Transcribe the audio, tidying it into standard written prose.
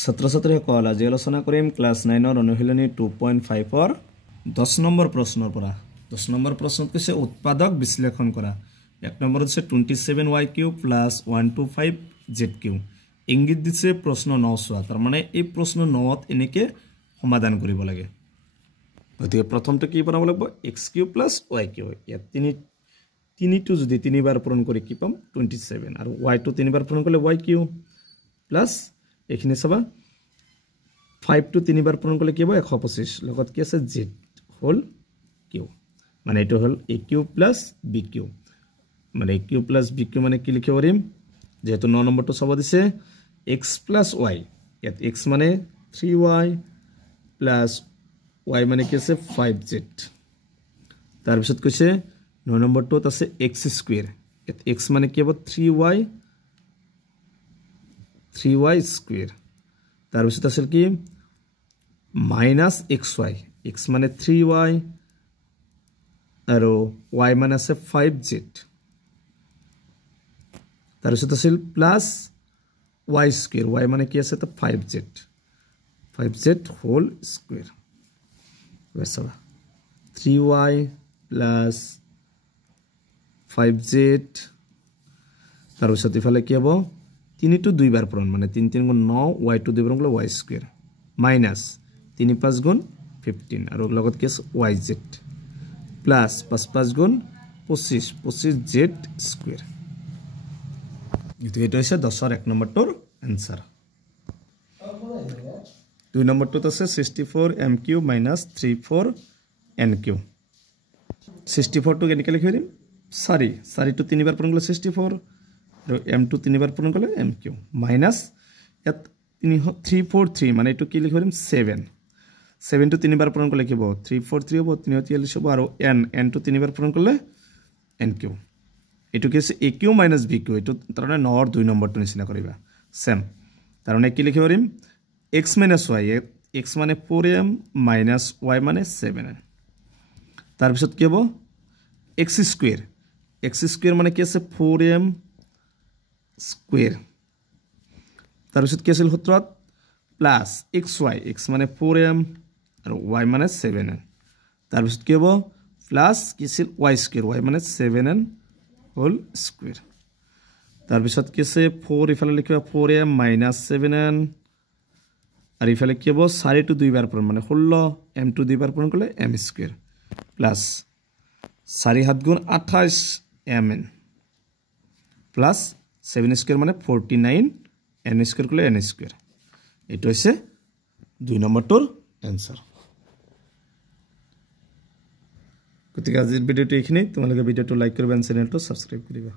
ছাত্ৰ-ছাত্ৰীসকল আজি আলোচনা কৰিম ক্লাছ 9 অনুশীলনী 2.5 10 নম্বৰ প্ৰশ্নৰ পৰা 10 নম্বৰ প্ৰশ্নত কৈছে উৎপাদক বিশ্লেষণ কৰা 1 নম্বৰত আছে 27y³ + 125z³ ইংগিত দিছে প্ৰশ্ন 9 চোৱা তাৰ মানে এই প্ৰশ্ন 9ত এনেকে সমাধান কৰিব লাগে গতিকে প্ৰথমটো কি বনাব লাগিব x³ + y³ ইয়াত তিনিটো যদি তিনিবাৰ পূৰণ কৰি কি পাম 27 আৰু y টো তিনিবাৰ পূৰণ কৰিলে y³ প্লাস এখানে সবা 5 টো তিনিবাৰ পূৰণ কৰিলে কি হ'ব 125 লগত কি আছে z হোল কিউ মানে এটো হল aq + bq মানে aq + bq মানে কি লিখিব পাৰিম যেহেতু 9 নম্বৰটো সব দিছে x + y ইয়াত x মানে 3y + y মানে কি আছে 5z তাৰ পিছত কৈছে 9 নম্বৰটোত আছে x² ইয়াত x মানে কি হ'ব 3y² তাৰ পিছত আছিল কি -xy x মানে 3y আৰু y মানে আছে 5z তাৰ পিছত আছিল +y² y মানে কি আছে তো 5z whole square বেছবা 3y + 5z তাৰ পিছত ইফালে কি হ'ব 3 টো দুইবাৰ পূৰণ মানে 3 3 গুণ 9 y টো দুইবাৰ গুণ y² মাইনাস 3 5 গুণ 15 আৰু লগত কি আছে yz প্লাস 5 5 গুণ 25 25z² এটা হৈছে 10 1 নম্বৰটোৰ आंसर 2 নম্বৰটোত আছে 64m³ - 34n³ 64 টো কেনেকৈ লিখিব দিম 4 টো তিনিবাৰ পূৰণ কৰিলে 64 আৰু m টো তিনিবাৰ পূৰণ কৰিলে mq মাইনাস ইয়াত 343 মানে এটো কি লিখিব দিম 7 টো তিনিবাৰ পূৰণ কৰিলে কি হ'ব 343 হ'ব 343 হ'ব আৰু n টো তিনিবাৰ পূৰণ কৰিলে nq এটো কি আছে aq - bq এটো তাৰমানে 9 ৰ 2 নম্বৰটো নিচিনা কৰিবা সেম তাৰমানে কি লিখিব দিম x - y x মানে 4m - y মানে 7 তাৰ পিছত কি হ'ব x² মানে কি আছে 4m² তাৰ পিছত কি আছিল সূত্ৰত প্লাস xy x মানে 4m আৰু y মানে 7n তাৰ পিছত কি হ'ব প্লাস কি আছিল y² y মানে 7n হোল স্কয়াৰ তাৰ পিছত কি আছে 4 ইফালে লিখিবা 4m - 7n আৰু ইফালে কি হ'ব 4 টো দুইবাৰ পূৰণ মানে 16 m টো দুইবাৰ পূৰণ কৰিলে m² প্লাস 4 7 গুণ 28 mn প্লাস 7² মানে 49 n² কৰিলে n² এটো হৈছে 2 নম্বৰটোৰ आंसर গতিকে আজিৰ ভিডিওটো এইখিনি তোমালোকে ভিডিওটো লাইক কৰিবা আৰু চেনেলটো সাবস্ক্ৰাইব কৰিবা